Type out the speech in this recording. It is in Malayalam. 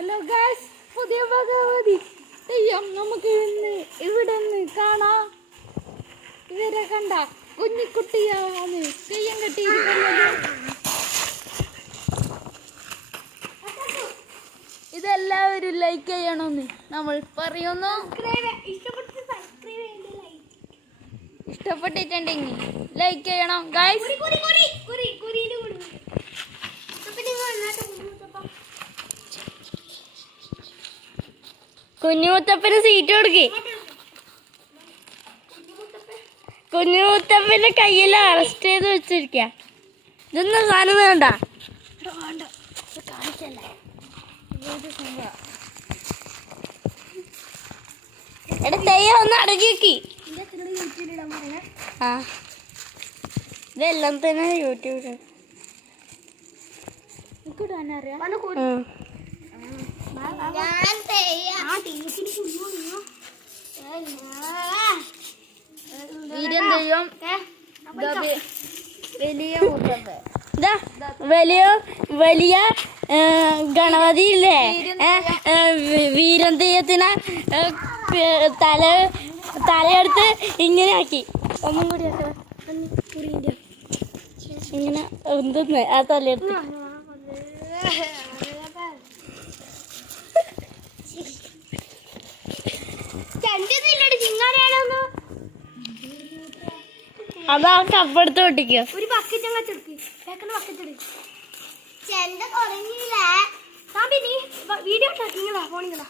ഹലോ ഗൈസ്, പുതിയ ഭഗവതി തെയ്യം നമുക്ക് ഇവിടെ നിന്ന് കാണാം. ഇവരെ കണ്ട കുഞ്ഞിക്കുട്ടിയാണ് തെയ്യം കെട്ടിയിരിക്കുന്നത്. ഇതെല്ലാവരും ലൈക്ക് ചെയ്യണമെന്ന് നമ്മൾ പറയുന്നു. ഇഷ്ടപ്പെട്ടിട്ടുണ്ടെങ്കിൽ ലൈക്ക് ചെയ്യണം ഗൈസ്. കുഞ്ഞുമുത്തപ്പന് സീറ്റ് കൊടുക്കേ. കുഞ്ഞുമുത്തപ്പന്റെ കയ്യിൽ അറസ്റ്റ് ചെയ്ത് വെച്ചിരിക്ക. ഇതൊന്നും സാധനം വേണ്ട. എടാ തെയ്യം ഒന്ന് അടക്കി. ആ ഇതെല്ലാം തന്നെ യൂട്യൂബിൽ വീര്യം തെയ്യം വലിയ വലിയ ഗണപതി ഇല്ലേ, വീരം തെയ്യത്തിന് തലയെടുത്ത് ഇങ്ങനെ ആക്കി. ഒന്നും കൂടി ഇങ്ങനെ എന്തെന്ന് ആ തലയെടുത്ത് അതാ കപ്പെടുത്ത് പൊട്ടിക്കോ. ഒരു ബക്കറ്റ് വീഡിയോ ഫോണിങ്ങളാ